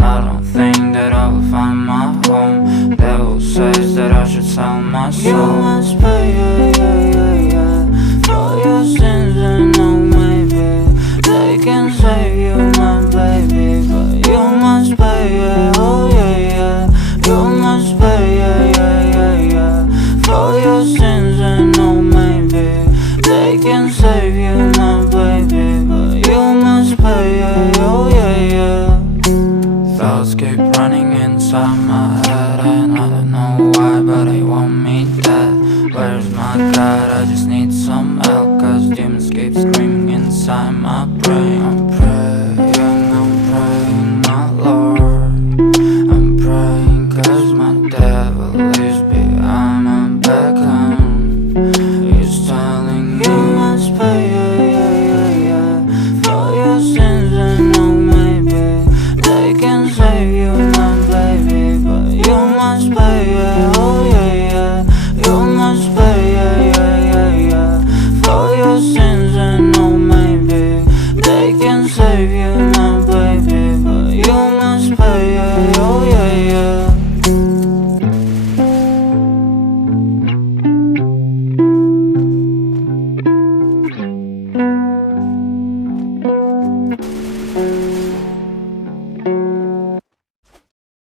I don't think that I will find my home. Devil says that I should sell my soul. You must pay, for your sins, and no, maybe they can save you, my baby, but you must pay, oh yeah. You must pay, for your sins, and no, maybe they can save you, my baby, but you must pay, oh yeah. Thoughts keep running inside my head, and I don't know why, but they want me dead. Where's my God? I just need some help, cause demons keep screaming inside my brain.